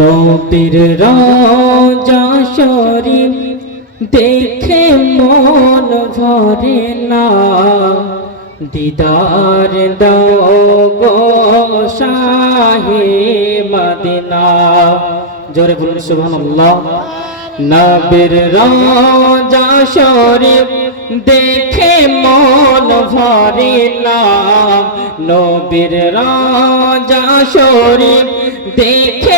নবীর রাজা শরীফ দেখে মন ভরে না দিদার দাহে মদিনা জোরে বলুন সুবহানাল্লাহ নবীর রাজা শরীফ দেখে মন ভরে না নবীর রাজা শরীফ দেখে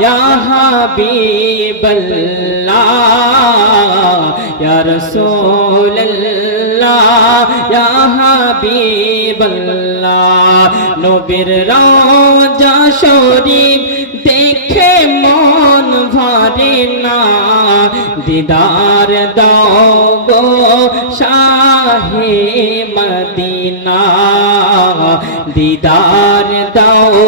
یا حبیب اللہ یا رسول اللہ یا حبیب اللہ নবীর রাজা শরীফ দেখে মন ভরে না দিদার দাও গো শাহে মদিনা দিদার দাও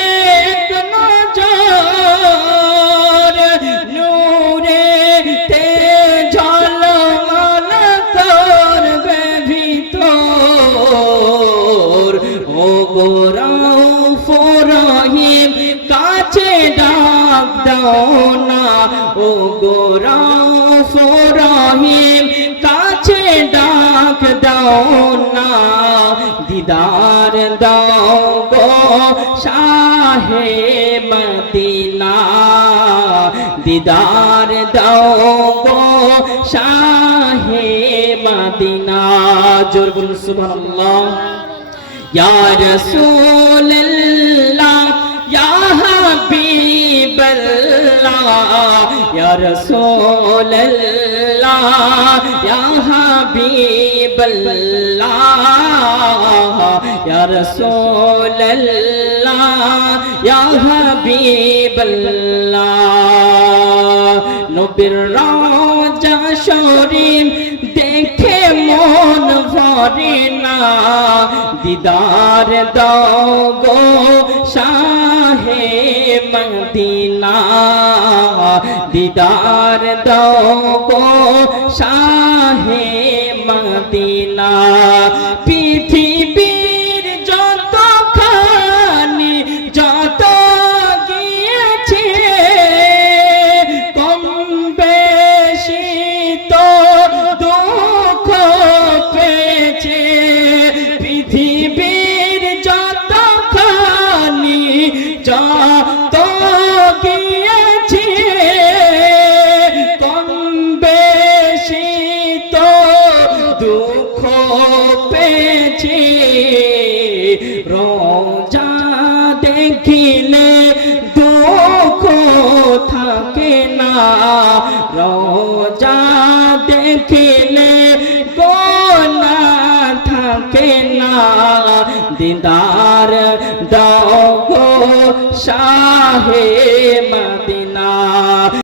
রৌফ রহিম কাছে ডাক দাও না ও গো রৌফ কাছে ডাক দাও না দিদার দাও গো শাহে মদিনা দিদার দাও গো শাহে মদিনা জোর বলুন সুবহানাল্লাহ یا رسول اللہ یا حبیب اللہ یا رسول اللہ یا حبیب اللہ یا رسول اللہ یا حبیب اللہ نبر روجہ شوریم دیکھ করে না দিদার দাও গো শাহে মদিনা দিদার দাও গো শাহে মদিনা পৃথিবী করেছি রোজা দেখিলে দুঃখ থাকে না রোজা দেখিলে থাকে না দিদার দাও গো শাহে মদিনা